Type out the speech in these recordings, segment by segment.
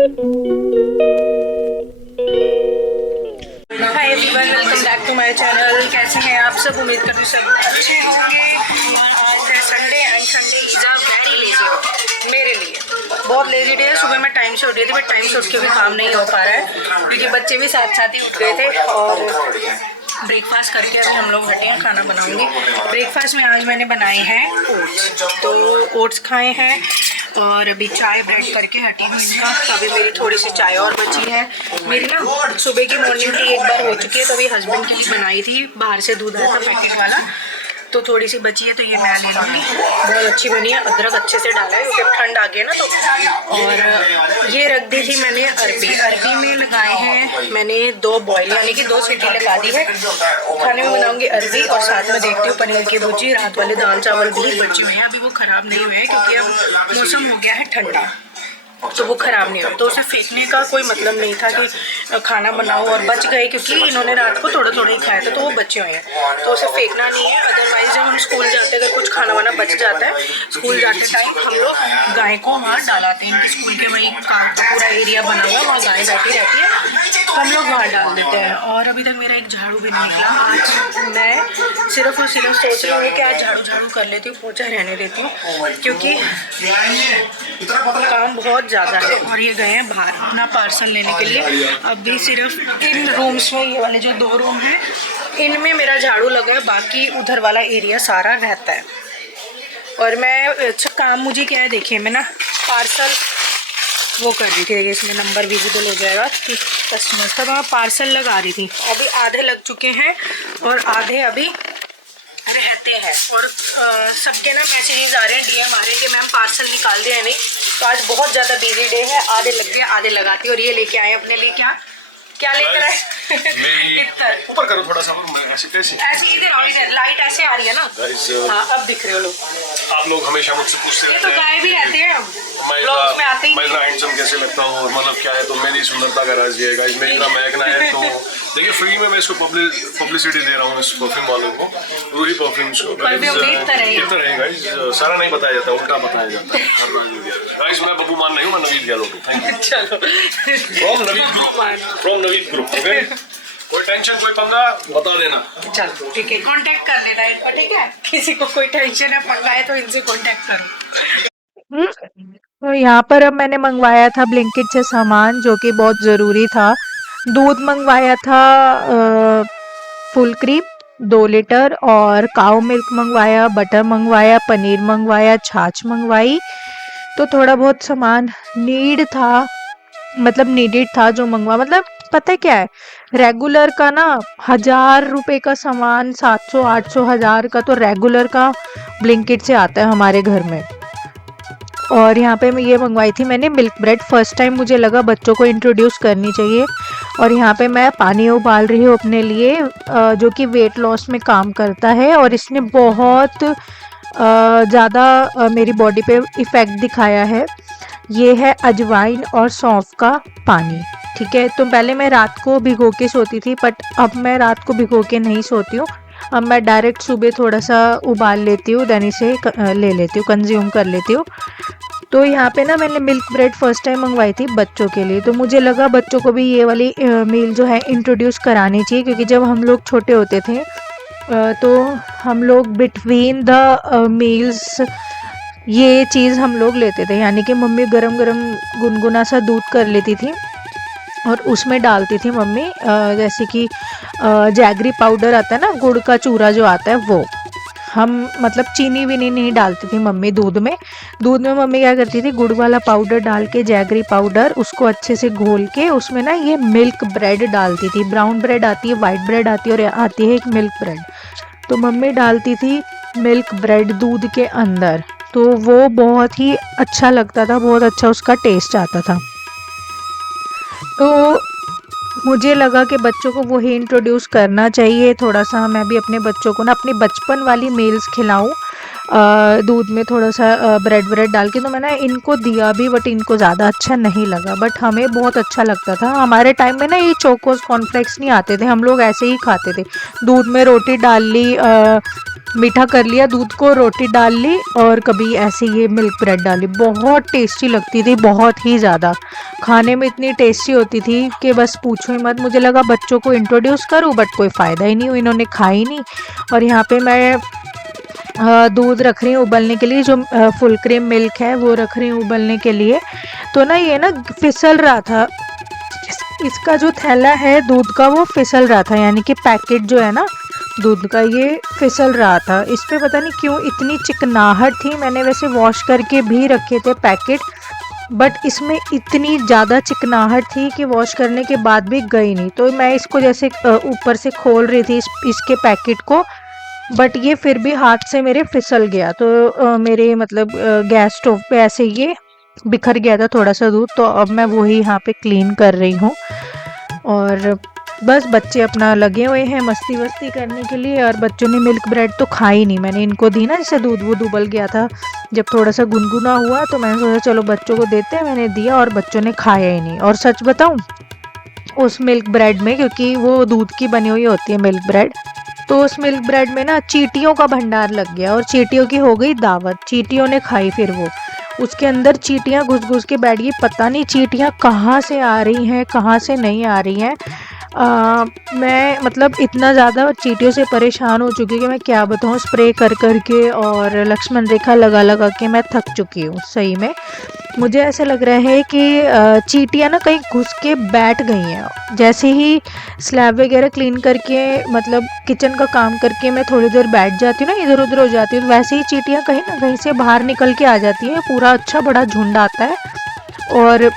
Hi everyone, welcome back to my channel. कैसे हैं आप सब? उम्मीद करती हूँ सब अच्छे होंगे। आज है Sunday and Sunday is a very lazy मेरे लिए, बहुत लेजी डे है। सुबह मैं टाइम से उठ गई थी, बट टाइम से उठ के भी काम नहीं हो पा रहा है क्योंकि बच्चे भी साथ साथ ही उठ गए थे। और ब्रेकफास्ट करके अभी हम लोग हटे हैं, खाना बनाऊंगी। ब्रेकफास्ट में आज मैंने बनाए हैं ओट्स, तो ओट्स खाए हैं और अभी चाय ब्रेड करके हटी हुई है। अभी मेरी थोड़ी सी चाय और बची है। मेरी ना सुबह की मॉर्निंग टी एक बार हो चुकी है, तो अभी हस्बैंड के लिए बनाई थी, बाहर से दूध आया था पैकेट वाला, तो थोड़ी सी बची है, तो ये मैं ले लूँगी। बहुत अच्छी बनी है, अदरक अच्छे से डाला है क्योंकि ठंड आ गई ना तो। और ये रख दी थी मैंने अरबी में लगाए हैं मैंने 2 बॉयल, यानी कि 2 सीटी लगा दी है। खाने में बनाऊंगी अरबी और साथ में देखती हूँ पनीर की भुर्जी। रात वाले दाल चावल भी बचे हुए हैं, अभी वो ख़राब नहीं हुए हैं क्योंकि अब मौसम हो गया है ठंडा, तो वो ख़राब नहीं हो, तो उसे फेंकने का कोई मतलब नहीं था कि खाना बनाओ और बच गए, क्योंकि इन्होंने रात को थोड़ा थोड़ा ही खाया था, तो वो बचे हुए हैं, तो उसे फेंकना नहीं है। अदरवाइज जब हम स्कूल जाते हैं, अगर कुछ खाना वाना बच जाता है स्कूल जाते टाइम, हम लोग गाय को वहाँ डालाते हैं। इनके स्कूल के वहीं का पूरा एरिया बना हुआ है, वहाँ गाय बैठी रहती है, तो हम लोग वहाँ डाल देते हैं। और अभी तक मेरा एक झाड़ू भी नहीं निकला। आज मैं सिर्फ और सिर्फ सोच रही हूँ कि आज झाड़ू कर लेती हूँ, पोछा रहने देती हूँ, क्योंकि काम बहुत ज़्यादा है। और ये गए हैं बाहर अपना पार्सल लेने के लिए। अभी सिर्फ इन रूम्स में, ये वाले जो 2 रूम हैं, इनमें मेरा झाड़ू लगा है, बाकी उधर वाला एरिया सारा रहता है। और मैं अच्छा काम मुझे क्या है, देखिए मैं ना पार्सल वो कर रही थी, इसमें नंबर विजिबल हो जाएगा कि कस्टमर्स का, तो मैं पार्सल लगा रही थी। अभी आधे लग चुके हैं और आधे अभी रहते हैं। और सबके ना मैसेज आ रहे हैं, डीएम आ रहे हैं कि मैम पार्सल निकाल दिया है नहीं। तो आज बहुत ज़्यादा बिजी डे है, आधे लग गए आधे लगाती। और ये लेके आए अपने लिए क्या लेकर आए? ऊपर करो थोड़ा सा, ऐसे कैसे? ऐसे इधर लाइट ऐसे आ रही है ना। हाँ, अब दिख रहे हो लोग। आप लोग हमेशा मुझसे पूछते हैं तो गाय भी रहते हैं, ब्लॉग्स में आते ही मैं इतना हैंडसम कैसे लगता हूँ और मतलब क्या है, तो मेरी सुंदरता का राज ये है गाइस, मैं इतना महकना है। तो देखिए फ्री में मैं इसको पब्लिसिटी दे रहा हूँ इस परफ्यूम वालों को, रूही परफ्यूम्स को। कितना है गाइस, सारा नहीं बताया जाता, उल्टा बताया जाता है गाइस। मैं बब्बू मान नहीं हूँ, मैं नवीद गहलोत हूँ। Thank you. चलो, फ्रॉम नवीद ग्रुप। ओके, कोई टेंशन कोई पंगा बता देना। चलो ठीक है, कांटेक्ट कर लेना इनको, ठीक है? किसी को कोई टेंशन है, पंगा है, तो इनसे कांटेक्ट करो। तो यहाँ पर अब मैंने मंगवाया था ब्लिंकिट से सामान, जो कि बहुत ज़रूरी था। दूध मंगवाया था फुल क्रीम 2 लीटर, और काऊ मिल्क मंगवाया, बटर मंगवाया, पनीर मंगवाया, छाछ मंगवाई। तो थोड़ा बहुत सामान नीडेड था जो मंगवा, मतलब पता है क्या है, रेगुलर का ना 1000 रुपए का सामान 700 800 1000 का तो रेगुलर का ब्लिंकिट से आता है हमारे घर में। और यहाँ पे मैं ये मंगवाई थी मैंने मिल्क ब्रेड, फर्स्ट टाइम मुझे लगा बच्चों को इंट्रोड्यूस करनी चाहिए। और यहाँ पे मैं पानी उबाल रही हूँ अपने लिए, जो कि वेट लॉस में काम करता है, और इसने बहुत ज़्यादा मेरी बॉडी पे इफ़ेक्ट दिखाया है। ये है अजवाइन और सौंफ का पानी, ठीक है? तो पहले मैं रात को भिगो के सोती थी, बट अब मैं रात को भिगो के नहीं सोती हूँ। अब मैं डायरेक्ट सुबह थोड़ा सा उबाल लेती हूँ, देन इसे ले लेती हूँ, कंज्यूम कर लेती हूँ। तो यहाँ पे ना मैंने मिल्क ब्रेड फर्स्ट टाइम मंगवाई थी बच्चों के लिए, तो मुझे लगा बच्चों को भी ये वाली मील जो है इंट्रोड्यूस करानी चाहिए, क्योंकि जब हम लोग छोटे होते थे तो हम लोग बिटवीन द मील्स ये चीज़ हम लोग लेते थे, यानी कि मम्मी गरम गरम गुनगुना सा दूध कर लेती थी और उसमें डालती थी मम्मी जैसे कि जैगरी पाउडर आता है ना, गुड़ का चूरा जो आता है वो। हम मतलब चीनी वीनी नहीं डालती थी मम्मी दूध में मम्मी क्या करती थी, गुड़ वाला पाउडर डाल के, जैगरी पाउडर, उसको अच्छे से घोल के उसमें ना ये मिल्क ब्रेड डालती थी। ब्राउन ब्रेड आती है, वाइट ब्रेड आती है, और आती है एक मिल्क ब्रेड। तो मम्मी डालती थी मिल्क ब्रेड दूध के अंदर, तो वो बहुत ही अच्छा लगता था, बहुत अच्छा उसका टेस्ट आता था। तो मुझे लगा कि बच्चों को वही इंट्रोड्यूस करना चाहिए थोड़ा सा। मैं भी अपने बच्चों को ना अपनी बचपन वाली मील्स खिलाऊं, दूध में थोड़ा सा ब्रेड डाल के। तो मैंने इनको दिया भी, बट इनको ज़्यादा अच्छा नहीं लगा, बट हमें बहुत अच्छा लगता था। हमारे टाइम में ना ये चोकोस कॉर्नफ्लेक्स नहीं आते थे, हम लोग ऐसे ही खाते थे, दूध में रोटी डाल ली, मीठा कर लिया दूध को, रोटी डाल ली और कभी ऐसे ये मिल्क ब्रेड डाली। बहुत टेस्टी लगती थी, बहुत ही ज़्यादा। खाने में इतनी टेस्टी होती थी कि बस पूछो ही मत। मुझे लगा बच्चों को इंट्रोड्यूस करूँ, बट कोई फ़ायदा ही नहीं हुआ, इन्होंने खाई नहीं। और यहाँ पे मैं दूध रख रही हूँ उबलने के लिए, जो फुल क्रीम मिल्क है वो रख रही हूँ उबलने के लिए। तो ना ये ना फिसल रहा था, इसका जो थैला है दूध का वो फिसल रहा था, यानी कि पैकेट जो है ना दूध का ये फिसल रहा था। इस पे पता नहीं क्यों इतनी चिकनाहट थी। मैंने वैसे वॉश करके भी रखे थे पैकेट, बट इसमें इतनी ज़्यादा चिकनाहट थी कि वॉश करने के बाद भी गई नहीं। तो मैं इसको जैसे ऊपर से खोल रही थी इसके पैकेट को, बट ये फिर भी हाथ से मेरे फिसल गया। तो मेरे मतलब गैस स्टोव पे ऐसे ये बिखर गया था थोड़ा सा दूध। तो अब मैं वही यहाँ पे क्लीन कर रही हूँ। और बस बच्चे अपना लगे हुए हैं मस्ती वस्ती करने के लिए। और बच्चों ने मिल्क ब्रेड तो खाई नहीं। मैंने इनको दी ना, जैसे दूध वूध उबल गया था, जब थोड़ा सा गुनगुना हुआ तो मैंने सोचा चलो बच्चों को देते हैं, मैंने दिया और बच्चों ने खाया ही नहीं। और सच बताऊँ, उस मिल्क ब्रेड में, क्योंकि वो दूध की बनी हुई होती है मिल्क ब्रेड, तो उस मिल्क ब्रेड में ना चींटियों का भंडार लग गया और चींटियों की हो गई दावत। चींटियों ने खाई फिर वो, उसके अंदर चींटियां घुस घुस के बैठ गई। पता नहीं चींटियां कहाँ से आ रही हैं कहाँ से नहीं आ रही हैं। मैं मतलब इतना ज़्यादा चींटियों से परेशान हो चुकी कि मैं क्या बताऊँ। स्प्रे कर कर के और लक्ष्मण रेखा लगा लगा के मैं थक चुकी हूँ सही में। मुझे ऐसा लग रहा है कि चींटियां ना कहीं घुस के बैठ गई हैं। जैसे ही स्लैब वगैरह क्लीन करके मतलब किचन का काम करके मैं थोड़ी देर बैठ जाती हूँ ना, इधर उधर हो जाती हूँ, तो वैसे ही चींटियां कहीं ना कहीं से बाहर निकल के आ जाती हैं। पूरा अच्छा बड़ा झुंड आता है और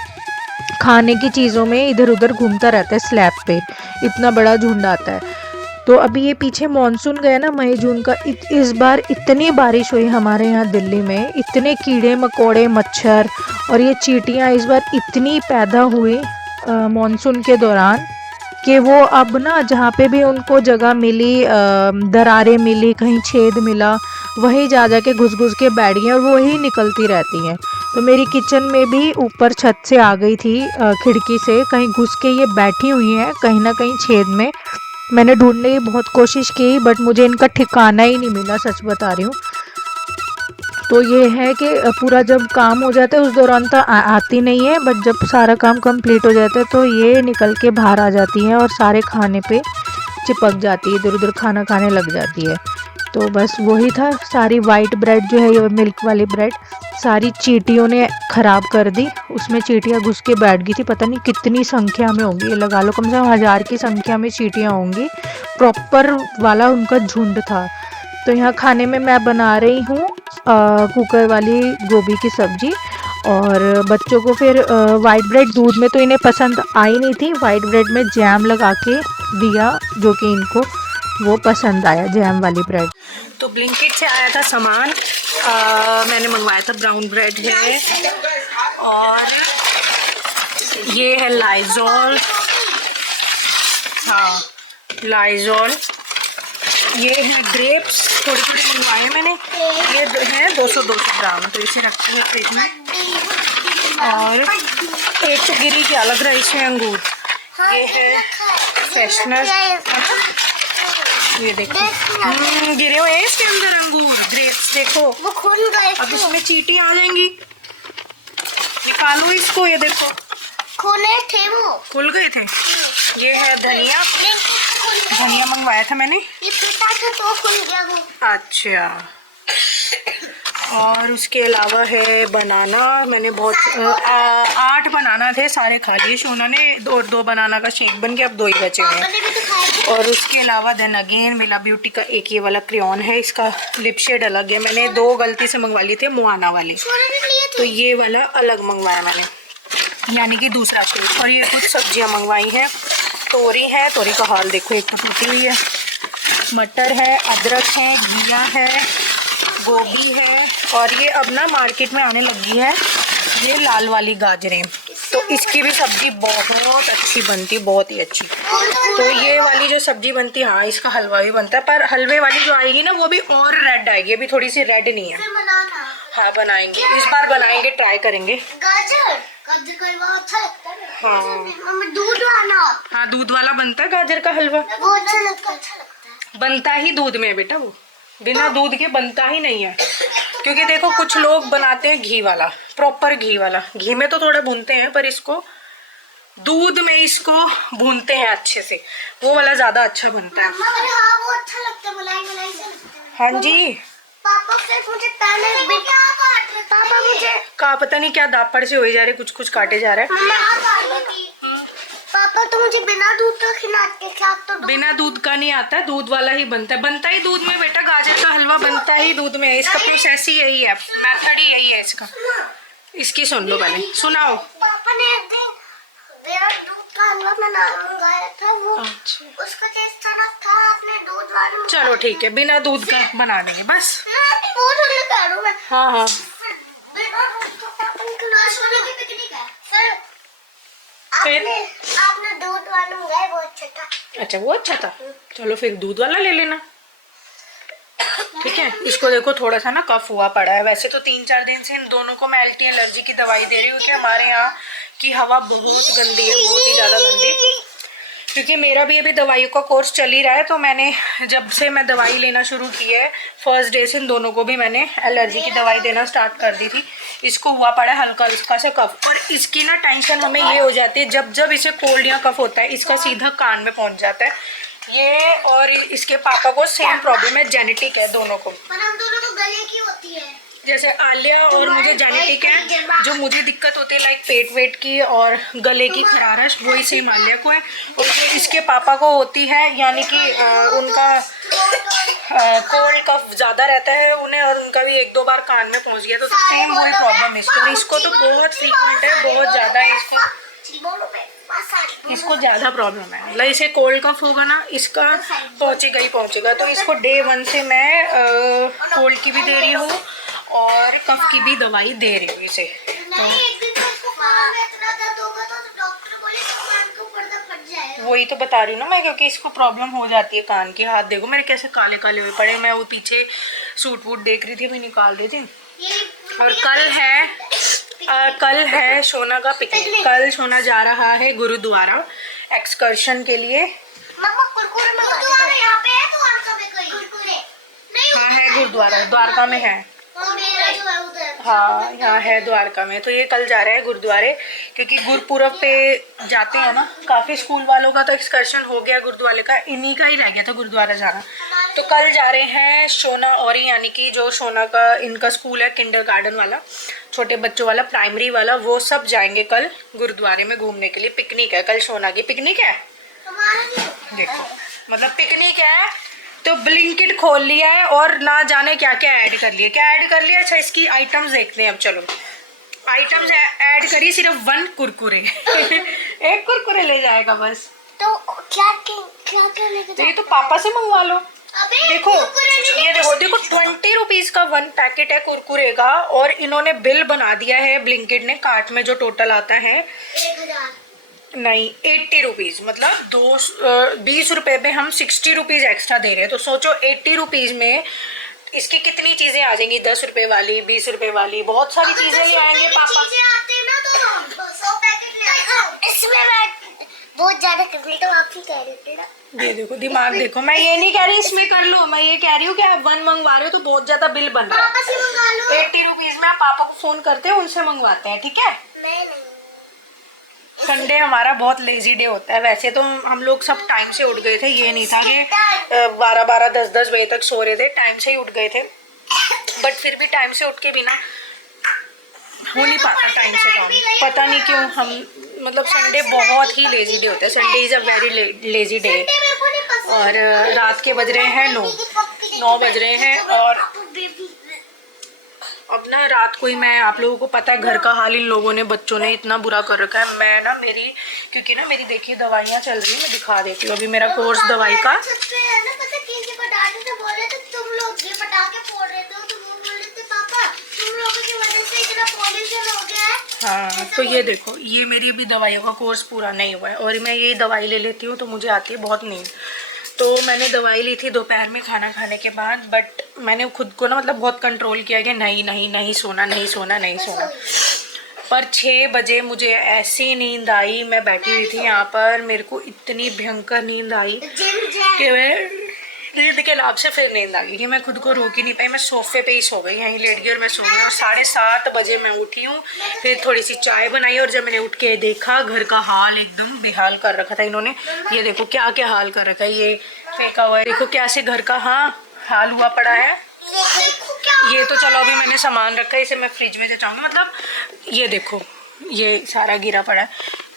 खाने की चीज़ों में इधर उधर घूमता रहता है स्लैब पे, इतना बड़ा झुंड आता है। तो अभी ये पीछे मॉनसून गया ना मई जून का, इस बार इतनी बारिश हुई हमारे यहाँ दिल्ली में, इतने कीड़े मकोड़े मच्छर और ये चींटियाँ इस बार इतनी पैदा हुई मॉनसून के दौरान कि वो अब ना जहाँ पे भी उनको जगह मिली, दरारें मिली, कहीं छेद मिला, वहीं जा जा के घुस घुस के बैठ गई और वही निकलती रहती हैं। तो मेरी किचन में भी ऊपर छत से आ गई थी, खिड़की से कहीं घुस के ये बैठी हुई हैं कहीं ना कहीं छेद में। मैंने ढूंढने की बहुत कोशिश की, बट मुझे इनका ठिकाना ही नहीं मिला, सच बता रही हूँ। तो ये है कि पूरा जब काम हो जाता है उस दौरान तो आती नहीं है, बट जब सारा काम कंप्लीट हो जाता है तो ये निकल के बाहर आ जाती हैं और सारे खाने पे चिपक जाती है, इधर उधर खाना खाने लग जाती है। तो बस वही था, सारी वाइट ब्रेड जो है ये मिल्क वाली ब्रेड सारी चींटियों ने ख़राब कर दी। उसमें चींटियाँ घुस के बैठ गई थी, पता नहीं कितनी संख्या में होंगी, ये लगा लो कम से कम 1000 की संख्या में चींटियाँ होंगी। प्रॉपर वाला उनका झुंड था। तो यहाँ खाने में मैं बना रही हूँ कुकर वाली गोभी की सब्जी। और बच्चों को फिर वाइट ब्रेड दूध में तो इन्हें पसंद आई नहीं थी, वाइट ब्रेड में जैम लगा के दिया जो कि इनको वो पसंद आया, जैम वाली ब्रेड। तो ब्लिंकिट से आया था सामान, मैंने मंगवाया था ब्राउन ब्रेड है और ये है लाइजॉल, हाँ लाइजॉल, ये है ग्रेप्स थोड़ी थोड़ी मंगवाए मैंने, ये है 200 ग्राम, तो इसे रखते हैं फ्रिज में। और एक तो गिरी क्या लग रहा है इसमें अंगूर, ये है फ्रेशनर, ये देखो गिरे हुए हैं इसके अंदर अंगूर ग्रेप्स, देखो वो खुल गए। अब इसमें चींटी आ जाएंगी, निकालो इसको, ये देखो खुले थे, वो खुल गए थे। ये है धनिया, धनिया मंगवाया था मैंने, ये पिटा था तो खुल गया वो। अच्छा, और उसके अलावा है बनाना, मैंने बहुत 8 बनाना थे, सारे खा लिए शोना ने, 2 बनाना का शेक बन गया, अब 2 ही बचे हैं। और उसके अलावा देन अगेन मिला ब्यूटी का एक ये वाला क्रेयॉन है, इसका लिप शेड अलग है, मैंने 2 गलती से मंगवा लिए थे मोआना वाले, तो ये वाला अलग मंगवाया मैंने, यानी कि दूसरा शेड। और ये कुछ सब्जियां मंगवाई हैं, तोरी है, तोरी का हाल देखो एक तो टूटी हुई है, मटर है, अदरक है, घिया है, गोभी है, और ये अब ना मार्केट में आने लगी है ये लाल वाली गाजरें, तो इसकी भी सब्जी बहुत अच्छी बनती, बहुत ही अच्छी। तो ये वाली जो सब्जी बनती है, हाँ इसका हलवा भी बनता है, पर हलवे वाली जो आएगी ना वो भी और रेड आएगी, अभी थोड़ी सी रेड नहीं है। हाँ बनाएंगे, इस बार बनाएंगे, ट्राई करेंगे। गाजर का हलवा अच्छा लगता है। हाँ दूध वाला, हाँ दूध वाला बनता है गाजर का हलवा, वो अच्छा लगता है, बनता ही दूध में बेटा वो। बिना दूध के बनता ही नहीं है, क्योंकि देखो कुछ लोग बनाते हैं घी वाला, प्रॉपर घी वाला, घी में तो थोड़ा भूनते हैं, पर इसको दूध में इसको भूनते हैं अच्छे से, वो वाला ज्यादा अच्छा बनता है। हाँ वो अच्छा लगता है, मलाई मलाई से लगता है। हाँ जी। पापा फिर मुझे पहले पापा मुझे का पता नहीं क्या दापड़ से हो जा रहे, कुछ कुछ काटे जा रहे हैं। पापा तो मुझे बिना दूध का खिलाते, क्या तो बिना दूध का नहीं आता, दूध वाला ही बनता है। बनता ही दूध में बेटा, गाजर का हलवा बनता ही दूध में है। इसका प्रोसेस ही यही है, मेथड ही यही है इसका। इसकी सुन लो पहले, सुनाओ। पापा ने एक दिन मेरा दूध का हलवा मंगाया था, वो अच्छा उसका टेस्ट अच्छा था, आपने दूध वाला। चलो ठीक है, बिना दूध का बना देंगे बस। वो थोड़ा कह रहा हूं मैं। हाँ हाँ बिना दूध का की पिकनिक है फिर आपने दूध वाला मंगाया, वो अच्छा था। अच्छा वो अच्छा था, चलो फिर दूध वाला ले लेना। ठीक है, इसको देखो थोड़ा सा ना कफ हुआ पड़ा है। वैसे तो 3-4 दिन से इन दोनों को मैं एल्टी एलर्जी की दवाई दे रही हूँ, कि हमारे यहाँ की हवा बहुत गंदी है, बहुत ही ज़्यादा गंदी। क्योंकि मेरा भी अभी दवाइयों का कोर्स चल ही रहा है, तो मैंने जब से मैं दवाई लेना शुरू की है, फर्स्ट डे से इन दोनों को भी मैंने एलर्जी की दवाई देना स्टार्ट कर दी थी। इसको हुआ पड़ा है हल्का हल्का सा कफ, और इसकी ना टेंशन हमें ये हो जाती है, जब जब इसे कोल्ड या कफ होता है, इसका सीधा कान में पहुंच जाता है ये। और इसके पापा को सेम प्रॉब्लम है, जेनेटिक है दोनों को। पर हम दोनों को गले की होती है। जैसे आलिया और मुझे जेनेटिक है, जो मुझे दिक्कत होती है लाइक पेट वेट की और गले की खरारश, वही सेम आलिया को है। और जो इसके पापा को होती है, यानी कि उनका कोल्ड कफ ज़्यादा रहता है उन्हें, और उनका भी 1-2 बार कान में पहुंच गया, तो सेम वही प्रॉब्लम इसको। और इसको तो बहुत फ्रीक्वेंट है, बहुत ज़्यादा है इसको ज़्यादा प्रॉब्लम है। मतलब इसे कोल्ड कफ होगा ना, इसका पहुँचेगा ही पहुँचेगा। तो इसको डे 1 से मैं कोल्ड की भी दे रही हूँ और कफ की भी दवाई दे रही हूँ इसे। वही तो बता रही हूँ ना मैं, क्योंकि इसको प्रॉब्लम हो जाती है कान की। हाथ देखो मेरे कैसे काले काले हुए पड़े, मैं वो पीछे सूट वूट देख रही थी, अभी निकाल रही थी। और कल है सोना का पिकनिक। कल सोना जा रहा है गुरुद्वारा एक्सकर्शन के लिए। मम्मा कुरकुरे गुरुद्वारा यहाँ पे है, द्वारका में कोई कुरकुरे नहीं? हाँ है गुरुद्वारा, द्वारका में है। मेरा जो है उधर। हाँ यहाँ है द्वारका में। तो ये कल जा रहे हैं गुरुद्वारे, क्योंकि गुरुपुरब पे जाते हैं ना। काफ़ी स्कूल वालों का तो एक्सकर्शन हो गया गुरुद्वारे का, इन्हीं का ही रह गया था गुरुद्वारा जाना। तो कल जा रहे हैं सोना और, यानी कि जो सोना का इनका स्कूल है किंडरगार्टन वाला, छोटे बच्चों वाला, प्राइमरी वाला, वो सब जाएंगे कल गुरुद्वारे में घूमने के लिए। पिकनिक है कल, सोना की पिकनिक है। देखो मतलब पिकनिक है, तो ब्लिंकिट खोल लिया है और ना जाने क्या क्या ऐड कर लिया। क्या ऐड कर लिया? अच्छा इसकी आइटम्स देखते हैं अब। चलो आइटम्स ऐड करिए, सिर्फ 1 कुरकुरे। एक कुरकुरे ले जाएगा बस। तो क्या क्या लेके तो ये तो पापा से मंगवा लो। देखो ये देखो 20 रुपीज का 1 पैकेट है कुरकुरे का, और इन्होंने बिल बना दिया है ब्लिंकिट ने, कार्ट में जो टोटल आता है 1000 नहीं 80 रुपीज, मतलब 20 रुपए पे हम 60 रुपीज एक्स्ट्रा दे रहे हैं। तो सोचो 80 रुपीज में इसकी कितनी चीजें आ जाएंगी, 10 रुपए वाली, 20 रुपए वाली, बहुत सारी चीजें ले आएंगे पापा। आते हैं ना तो 100 पैकेट ले आएंगे। इसमें मैं बहुत ज्यादा कर ली, तो आप ही कह रहे थे ना। ये देखो दिमाग देखो, मैं ये नहीं कह रही इसमें कर लो, मैं ये कह रही हूँ कि आप 1 मंगवा रहे हो तो बहुत ज्यादा बिल बन रहा पापा से मंगा लो। है। 80 रुपीज में आप पापा को फोन करते हैं, उनसे मंगवाते हैं, ठीक है। नहीं संडे हमारा बहुत लेजी डे होता है। वैसे तो हम लोग सब टाइम से उठ गए थे, ये नहीं था कि 12-12, 10-10 बजे तक सो रहे थे, टाइम से ही उठ गए थे। बट फिर भी टाइम से उठ के बिना हो नहीं पाता टाइम से काम, पता नहीं क्यों। हम मतलब संडे बहुत ही लेजी डे होता है। Sunday is a very lazy day. और रात के बज रहे हैं 9 बज रहे हैं, और अब ना रात को ही मैं, आप लोगों को पता है घर का हाल इन लोगों ने, बच्चों ने इतना बुरा कर रखा है। मैं ना क्योंकि ना मेरी देखिए दवाइयाँ चल रही हैं, मैं दिखा देती हूँ अभी मेरा कोर्स दवाई का। हाँ तो ये देखो, ये मेरी अभी दवाइयों का कोर्स पूरा नहीं हुआ है, और मैं ये दवाई ले लेती हूँ तो मुझे आती है बहुत नींद। तो मैंने दवाई ली थी दोपहर में खाना खाने के बाद, बट मैंने खुद को ना मतलब बहुत कंट्रोल किया कि नहीं सोना, नहीं सोना, नहीं सोना। पर 6 बजे मुझे ऐसी नींद आई, मैं बैठी हुई थी यहाँ पर, मेरे को इतनी भयंकर नींद आई कि मैं नींद के लाभ से फिर नींद आ गई कि मैं खुद को रोक ही नहीं पाई, मैं सोफे पे ही सो गई, यहीं लेट गई और मैं सो गई। और 7:30 बजे मैं उठी हूँ, फिर थोड़ी सी चाय बनाई और जब मैंने उठ के देखा घर का हाल एकदम बेहाल कर रखा था इन्होंने। ये देखो क्या क्या हाल कर रखा है, ये फेंका हुआ है, देखो कैसे घर का हाल हुआ पड़ा है। ये तो चलो अभी मैंने सामान रखा है, इसे मैं फ्रिज में जचाऊंगी। मतलब ये देखो ये सारा गिरा पड़ा है।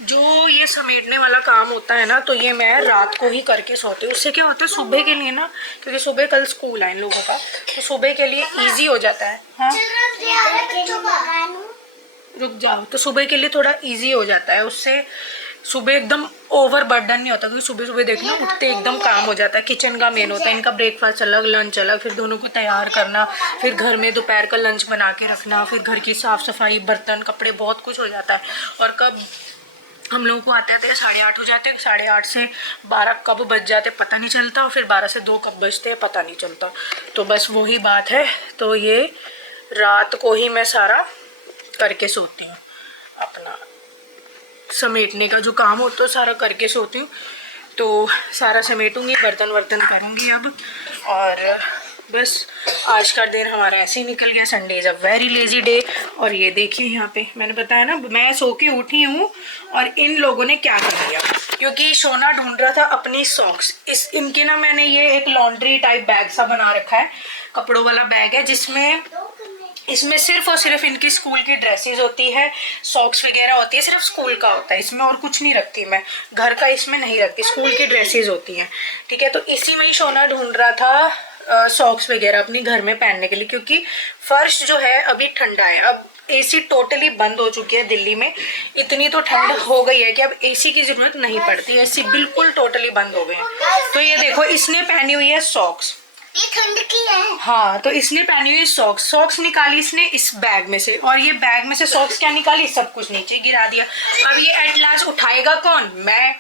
जो ये समेटने वाला काम होता है ना, तो ये मैं रात को ही करके सोती हूँ। उससे क्या होता है सुबह के लिए ना, क्योंकि सुबह कल स्कूल है इन लोगों का, तो सुबह के लिए इजी हो जाता है। हाँ रुक जाओ, तो सुबह के लिए थोड़ा इजी हो जाता है, उससे सुबह एकदम ओवर बर्डन नहीं होता। क्योंकि सुबह सुबह देखना उठते एकदम काम हो जाता है। किचन का मेन होता है, इनका ब्रेकफास्ट अलग, लंच अलग, फिर दोनों को तैयार करना, फिर घर में दोपहर का लंच बना के रखना, फिर घर की साफ सफाई, बर्तन, कपड़े, बहुत कुछ हो जाता है। और कब हम लोगों को आते थे 8:30 हो जाते, 8:30 से 12 कब बज जाते पता नहीं चलता, और फिर 12 से 2 कब बजते हैं पता नहीं चलता। तो बस वही बात है। तो ये रात को ही मैं सारा करके सोती हूँ, अपना समेटने का जो काम होता है सारा करके सोती हूँ। तो सारा समेटूंगी, बर्तन वर्तन करूँगी अब, और बस आज का दिन हमारा ऐसे ही निकल गया। Sunday is a very lazy day. और ये देखिए यहाँ पे मैंने बताया ना, मैं सो के उठी हूँ और इन लोगों ने क्या कर दिया, क्योंकि सोना ढूंढ रहा था अपनी सॉक्स। इनके ना मैंने ये एक लॉन्ड्री टाइप बैग सा बना रखा है, कपड़ों वाला बैग है, जिसमें इसमें सिर्फ और सिर्फ इनकी स्कूल की ड्रेसेस होती है, सॉक्स वगैरह होती है, सिर्फ स्कूल का होता है इसमें, और कुछ नहीं रखती मैं, घर का इसमें नहीं रखती, स्कूल की ड्रेसेस होती हैं। ठीक है, तो इसी में ही सोना ढूंढ रहा था सॉक्स वगैरह अपनी घर में पहनने के लिए, क्योंकि फर्श जो है अभी ठंडा है। अब एसी टोटली बंद हो चुकी है दिल्ली में, इतनी तो ठंड हो गई है कि अब एसी की जरूरत नहीं पड़ती, एसी बिल्कुल टोटली बंद हो गए हैं। तो ये देखो इसने पहनी हुई है सॉक्स, ये ठंड की है। हाँ, तो इसने पहनी हुई सॉक्स निकाली इसने इस बैग में से, और ये बैग में से सॉक्स क्या निकाली, सब कुछ नीचे गिरा दिया। अब ये एट लास्ट उठाएगा कौन, मैं।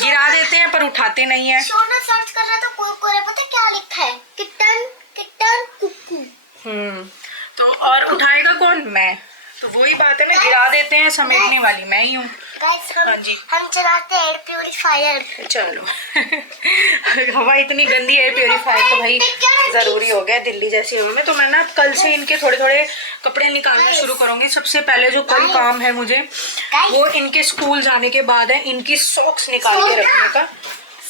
गिरा देते हैं पर उठाते नहीं है। सोना सर्च कर रहा था कुरकुरे, पता क्या लिखा है, किटन किटन कुकू। तो और उठाएगा कौन, मैं। तो वही बात है ना, गिरा देते हैं, समेटने वाली मैं ही हूँ। हाँ जी, हम चलाते हैं एयर प्योरीफायर। चलो हवा इतनी गंदी एयर प्योरीफायर तो भाई जरूरी हो गया दिल्ली जैसी हवा में। तो मैं ना कल से इनके थोड़े थोड़े कपड़े निकालना शुरू करूंगी। सबसे पहले जो कल काम है मुझे, वो इनके स्कूल जाने के बाद है इनकी सॉक्स निकाल के रखने का।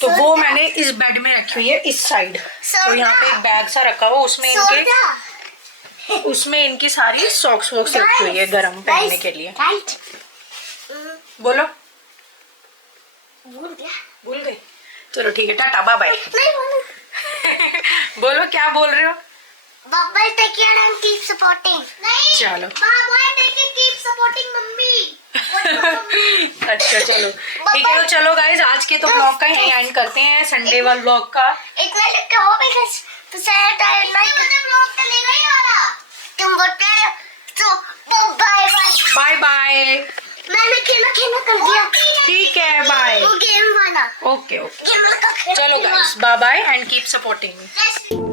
तो वो मैंने इस बेड में रखी हुई है इस साइड। तो यहाँ पे एक बैग सा रखा हुआ, उसमें इनकी सारी सॉक्स वॉक्स रखी हुई है गर्म पहनने के लिए। बोलो, भूल गई, चलो ठीक है, टाटा बाय बाय। बोलो क्या बोल रहे हो। Bye take care and keep supporting. चलो Bye take care, keep supporting mummy. अच्छा चलो ठीक है। तो चलो गाइज आज के तो ब्लॉग का ही एंड करते हैं, संडे वाला ब्लॉग का। इतना लिखा हो बिकॉज़ तो सैड टाइम लाइक ब्लॉग चलेगा ही वाला तुम बोलते हो। तो बाय बाय बाय बाय। मैंने खेला कर दिया। ठीक है बाय। वो गेम वाला। ओके ओके गेम वाला चलो guys bye bye and keep supporting me.